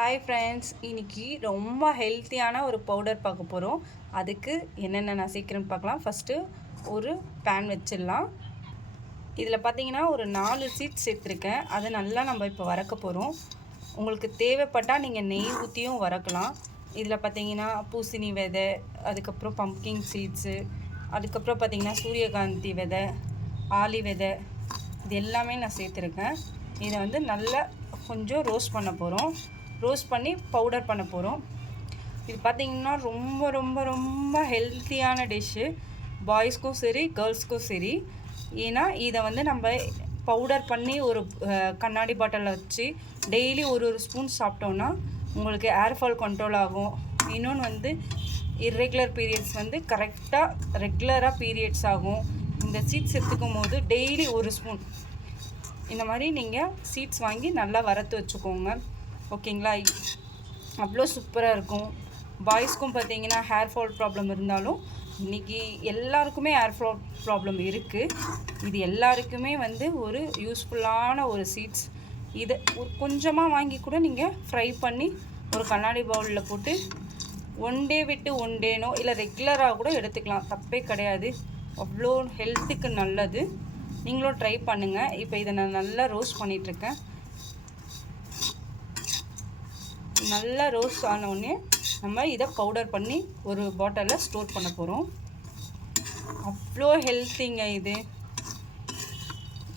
Hi friends, இன்னைக்கு ரொம்ப ஹெல்த்தியான ஒரு பவுடர் பார்க்க போகிறோம். அதுக்கு என்னென்ன நான் சேர்க்குறேன்னு பார்க்கலாம். ஃபஸ்ட்டு ஒரு பேன் வச்சிடலாம். இதில் பார்த்தீங்கன்னா ஒரு 4 சீட்ஸ் சேர்த்துருக்கேன். அதை நல்லா நம்ம இப்போ வறுக்க போகிறோம். உங்களுக்கு தேவைப்பட்டால் நீங்கள் நெய் ஊற்றியும் வறுக்கலாம். இதில் பார்த்தீங்கன்னா பூசணி விதை, அதுக்கப்புறம் பம்ப்கின் சீட்ஸு, அதுக்கப்புறம் பார்த்தீங்கன்னா சூரியகாந்தி விதை, ஆளி விதை, இது எல்லாமே நான் சேர்த்துருக்கேன். இதை வந்து நல்லா கொஞ்சம் ரோஸ்ட் பண்ண போகிறோம். ரோஸ்ட் பண்ணி பவுடர் பண்ண போகிறோம். இது பார்த்திங்கன்னா ரொம்ப ரொம்ப ரொம்ப ஹெல்த்தியான டிஷ்ஷு, பாய்ஸ்க்கும் சரி கேர்ள்ஸ்க்கும் சரி. ஏன்னா இதை வந்து நம்ம பவுடர் பண்ணி ஒரு கண்ணாடி பாட்டிலில் வச்சு டெய்லி ஒரு ஸ்பூன் சாப்பிட்டோன்னா உங்களுக்கு ஏர்ஃபால் கண்ட்ரோல் ஆகும். இன்னொன்று வந்து இர்ரெகுலர் பீரியட்ஸ் வந்து கரெக்டாக ரெகுலராக பீரியட்ஸ் ஆகும். இந்த சீட்ஸ் எடுத்துக்கும் போது டெய்லி ஒரு ஸ்பூன் இந்த மாதிரி நீங்கள் சீட்ஸ் வாங்கி நல்லா வறுத்து வச்சுக்கோங்க. ஓகேங்களா? அவ்வளோ சூப்பராக இருக்கும். பாய்ஸ்க்கும் பார்த்தீங்கன்னா ஹேர் ஃபால் ப்ராப்ளம் இருந்தாலும் இன்றைக்கி எல்லாருக்குமே ஹேர் ஃபால் ப்ராப்ளம் இருக்குது. இது எல்லாருக்குமே வந்து ஒரு யூஸ்ஃபுல்லான ஒரு சீட்ஸ். இதை ஒரு கொஞ்சமாக வாங்கி கூட நீங்கள் ஃப்ரை பண்ணி ஒரு கண்ணாடி பவுலில் போட்டு ஒன் டே விட்டு ஒன் டேனோ இல்லை ரெகுலராக கூட எடுத்துக்கலாம், தப்பே கிடையாது. அவ்வளோ ஹெல்த்துக்கு நல்லது. நீங்களும் ட்ரை பண்ணுங்கள். இப்போ இதை நான் நல்லா ரோஸ்ட் பண்ணிகிட்ருக்கேன். நல்லா ரோஸ்ட் ஆனோடனே நம்ம இதை பவுடர் பண்ணி ஒரு பாட்டிலில் ஸ்டோர் பண்ண போகிறோம். அவ்வளோ ஹெல்த்திங்க இது.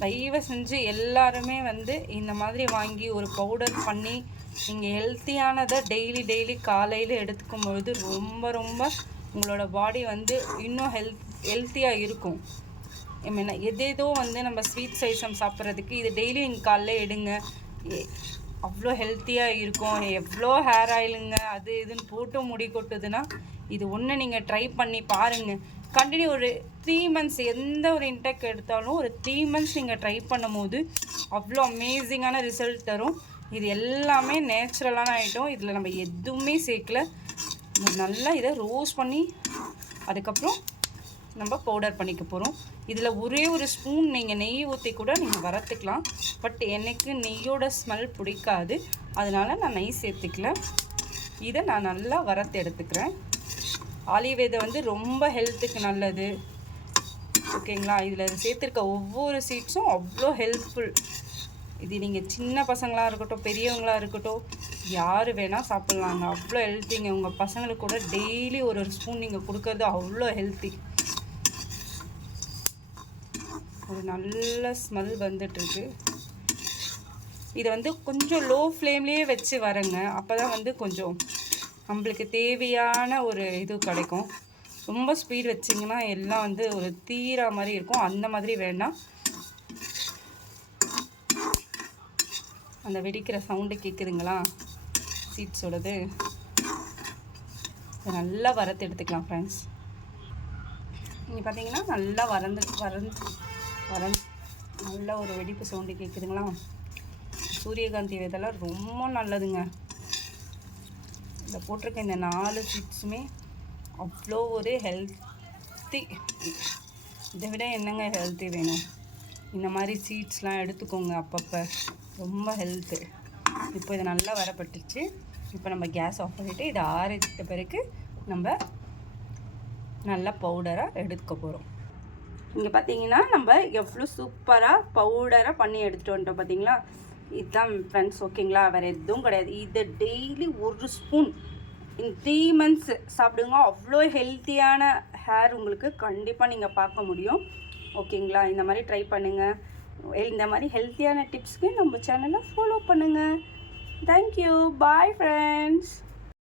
தயவு செஞ்சு எல்லாருமே வந்து இந்த மாதிரி வாங்கி ஒரு பவுடர் பண்ணி நீங்கள் ஹெல்த்தியானதை டெய்லி காலையில் எடுத்துக்கும் பொழுது ரொம்ப ரொம்ப உங்களோட பாடி வந்து இன்னும் ஹெல்த்தியாக இருக்கும். ஏன்னா எதேதோ வந்து நம்ம ஸ்வீட்ஸ் ஐட்டம் சாப்பிட்றதுக்கு இது டெய்லி நீங்கள் காலையில் எடுங்க, அவ்வளோ ஹெல்த்தியாக இருக்கும். எவ்வளோ ஹேர் ஆயிலுங்க அது இதுன்னு போட்டு முடி கொட்டுதுன்னா இது ஒன்று நீங்கள் ட்ரை பண்ணி பாருங்கள். கண்டினியூ ஒரு 3 months எந்த ஒரு இன்டெக் எடுத்தாலும் ஒரு 3 months நீங்கள் ட்ரை பண்ணும் போது அவ்வளோ அமேசிங்கான ரிசல்ட் தரும். இது எல்லாமே நேச்சுரலான ஐட்டம். இதில் நம்ம எதுவுமே சேர்க்கல. நல்லா இதை ரோஸ்ட் பண்ணி அதுக்கப்புறம் நம்ம பவுடர் பண்ணிக்க போகிறோம். இதில் ஒரே ஒரு ஸ்பூன் நீங்கள் நெய் ஊற்றி கூட நீங்கள் வறுத்துக்கலாம். பட் எனக்கு நெய்யோட ஸ்மெல் பிடிக்காது, அதனால் நான் நெய் சேர்த்துக்கல. இதை நான் நல்லா வறுத்து எடுத்துக்கிறேன். ஆலிவ் விதை வந்து ரொம்ப ஹெல்த்துக்கு நல்லது. ஓகேங்களா? இதில் சேர்த்துருக்க ஒவ்வொரு சீட்ஸும் அவ்வளோ ஹெல்ப்ஃபுல். இது நீங்கள் சின்ன பசங்களாக இருக்கட்டும் பெரியவங்களாக இருக்கட்டும் யார் வேணால் சாப்பிட்லாங்க. அவ்வளோ ஹெல்த்திங்க. உங்கள் பசங்களுக்கு கூட டெய்லி ஒரு ஸ்பூன் நீங்கள் கொடுக்கறது அவ்வளோ ஹெல்த்தி. ஒரு நல்ல ஸ்மெல் வந்துட்டுருக்கு. இதை வந்து கொஞ்சம் லோ ஃப்ளேம்லேயே வச்சு வரங்க. அப்போ தான் வந்து கொஞ்சம் நம்மளுக்கு தேவையான ஒரு இது கிடைக்கும். ரொம்ப ஸ்பீட் வச்சிங்கன்னா எல்லாம் வந்து ஒரு தீரா மாதிரி இருக்கும். அந்த மாதிரி வேண்டாம். அந்த வெடிக்கிற சவுண்டு கேட்குதுங்களா சீட்ஸோடது? இதை நல்லா வறுத்து எடுத்துக்கலாம் ஃப்ரெண்ட்ஸ். நீங்கள் பார்த்தீங்கன்னா நல்லா நல்ல ஒரு வெடிப்பு சவுண்டு கேட்குதுங்களா? சூரியகாந்தி விதெல்லாம் ரொம்ப நல்லதுங்க. இதில் போட்டிருக்க இந்த 4 சீட்ஸுமே அவ்வளோ ஒரு ஹெல்த்தி. இதை விட என்னங்க ஹெல்த்தி வேணும்? இந்த மாதிரி சீட்ஸ்லாம் எடுத்துக்கோங்க அப்பப்போ, ரொம்ப ஹெல்த்து. இப்போ இது நல்லா வரப்பட்டுச்சு. இப்போ நம்ம கேஸ் ஆஃப் பண்ணிவிட்டு இதை ஆறிட்ட பிறகு நம்ம நல்லா பவுடராக எடுத்துக்க போகிறோம். இங்கே பார்த்தீங்கன்னா நம்ம எவ்வளோ சூப்பராக பவுடராக பண்ணி எடுத்துகிட்டு வந்துட்டோம் பார்த்தீங்களா? இதுதான் ஃப்ரெண்ட்ஸ். ஓகேங்களா? வேறு எதுவும் கிடையாது. இதை டெய்லி ஒரு ஸ்பூன் இன் 3 months சாப்பிடுங்க. அவ்வளோ ஹெல்த்தியான ஹேர் உங்களுக்கு கண்டிப்பாக நீங்கள் பார்க்க முடியும். ஓகேங்களா? இந்த மாதிரி ட்ரை பண்ணுங்கள். இந்த மாதிரி ஹெல்த்தியான டிப்ஸ்க்கு நம்ம சேனலை ஃபாலோ பண்ணுங்கள். தேங்க்யூ. Bye friends.